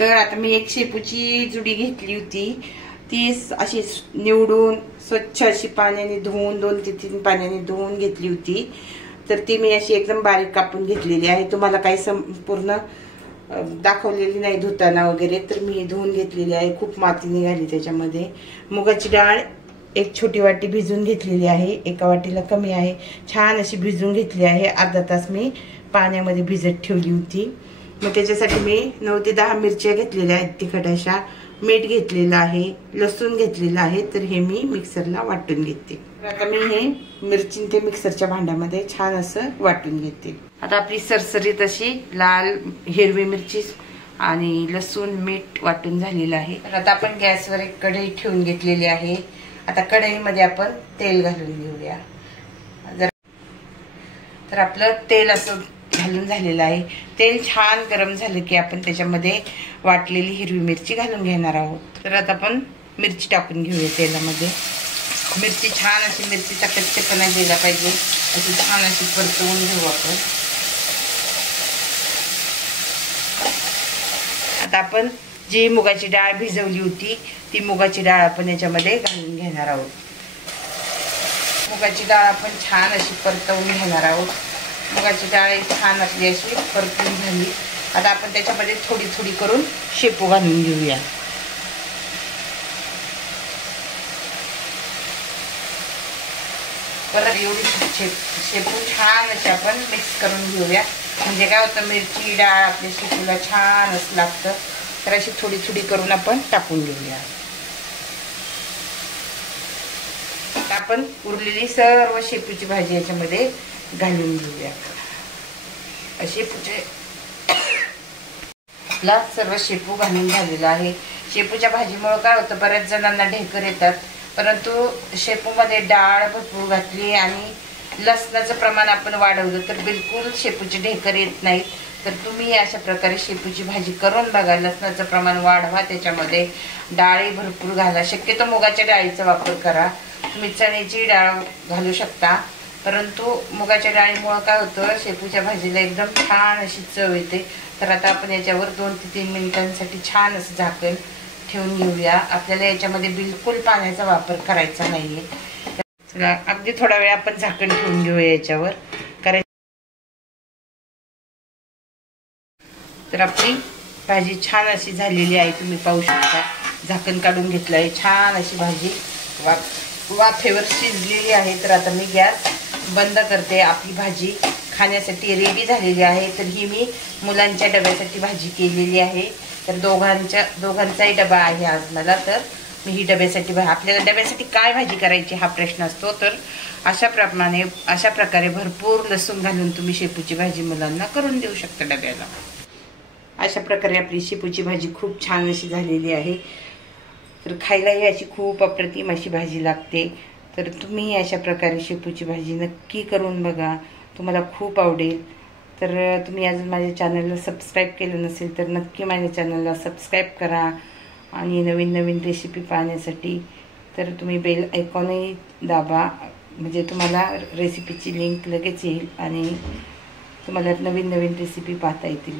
तर आता मी एक शेपूची जुडी घेतली होती, ती अशी निवडून स्वच्छ अशी पाण्याने धुवून 2 ते 3 पाण्याने धुवून घेतली होती. तर ती मी अशी एकदम बारीक कापून घेतलेली आहे. तुम्हाला काही संपूर्ण दाखवलेली नाही धुताना वगैरे, तर मी धुवून घेतलेली आहे. खूप माती निघाली त्याच्यामध्ये. मुगाची डाळ एक छोटी वाटी भिजवून घेतलेली आहे, एका वाटीला कमी आहे. छान अशी भिजवून घेतली आहे. अर्धा तास मी पाण्यामध्ये भिजत ठेवली होती. मग त्याच्यासाठी मी 9 ते 10 मिरच्या घेतलेल्या आहेत तिखट अशा, मीठ घेतलेलं आहे, लसूण घेतलेलं आहे. तर हे मी मिक्सरला वाटून घेते. आता मी हे मिरची ते मिक्सरच्या भांड्यामध्ये छान असं वाटून घेते. आता आपली सरसरीत अशी लाल हिरवी मिरची आणि लसूण मीठ वाटून झालेलं आहे. आता आपण गॅसवर एक कढई ठेवून घेतलेली आहे. आता कढईमध्ये आपण तेल घालून घेऊया. तर आपलं तेल असं घालून झालेलं आहे. तेल छान गरम झालं की आपण त्याच्यामध्ये वाटलेली हिरवी मिरची घालून घेणार आहोत. तर आता आपण मिरची टाकून घेऊया तेलामध्ये. मिरची छान अशी मिरचीचा कच्चेपणा गेला पाहिजे अशी छान अशी परतवून घेऊ आपण. आता आपण जी मुगाची डाळ भिजवली होती ती मुगाची डाळ आपण याच्यामध्ये घालून घेणार आहोत. मुगाची डाळ आपण छान अशी परतवून घेणार आहोत. मुगाची डाळ छान आपली अशी परतून झाली. आता आपण त्याच्यामध्ये थोडी थोडी करून शेपू घालून घेऊया. परत एवढी शेपू छान अशी आपण मिक्स करून घेऊया. म्हणजे काय होतं, मिरची डाळ आपल्या शेपूला छान असं लागतं. तर अशी थोडी थोडी करून आपण टाकून घेऊया. आपण उरलेली सर्व शेपूची भाजी याच्यामध्ये घालून घेऊया. शेपूचे आपला सर्व शेपू घालून झालेला आहे. शेपूच्या भाजीमुळे काय होतं, बऱ्याच जणांना ढेकर येतात. परंतु शेपूमध्ये डाळ भरपूर घातली आणि लसणाचं प्रमाण आपण वाढवलं तर बिलकुल शेपूचे ढेकर येत नाहीत. तर तुम्ही अशा प्रकारे शेपूची भाजी करून बघा. लसणाचं प्रमाण वाढवा, त्याच्यामध्ये डाळी भरपूर घाला. शक्यतो मुगाच्या डाळीचा वापर करा. तुम्ही चण्याची डाळ घालू शकता, परंतु मुगाच्या डाळीमुळे काय होतं, शेपूच्या भाजीला एकदम छान अशी चव येते. तर आता आपण याच्यावर 2 ते 3 मिनिटांसाठी छान असं झाकण ठेवून घेऊया. आपल्याला याच्यामध्ये बिलकुल पाण्याचा वापर करायचा नाहीये. चला अगदी थोडा वेळ आपण झाकण ठेवून घेऊया याच्यावर. कारण तर आपली भाजी छान अशी झालेली आहे. तुम्ही पाहू शकता, झाकण काढून घेतलं आहे. छान अशी भाजी वाफेवर शिजलेली आहे. तर आता मी गॅस बंद करते. आपली भाजी खाण्यासाठी रेडी झालेली आहे. तर ही मी मुलांच्या डब्यासाठी भाजी केलेली आहे. तर दोघांचाही डबा आहे आज मला. तर मी ही डब्यासाठी, आपल्याला डब्यासाठी काय भाजी करायची हा प्रश्न असतो. तर अशा प्रकारे भरपूर लसूण घालून तुम्ही शेपूची भाजी मुलांना करून देऊ शकता डब्याला. अशा प्रकारे आपली शेपूची भाजी खूप छान अशी झालेली आहे. तर खायलाही अशी खूप अप्रतिम अशी भाजी लागते. तर तुम्ही अशा प्रकारे शेपूची भाजी नक्की करून बघा, तुम्हाला खूप आवडेल. तर तुम्ही अजून माझ्या चॅनलला सबस्क्राईब केलं नसेल तर नक्की माझ्या चॅनलला सबस्क्राईब करा. आणि नवीन नवीन रेसिपी पाहण्यासाठी तर तुम्ही बेल आयकॉनही दाबा, म्हणजे तुम्हाला रेसिपीची लिंक लगेच येईल आणि तुम्हाला नवीन नवीन रेसिपी पाहता येतील.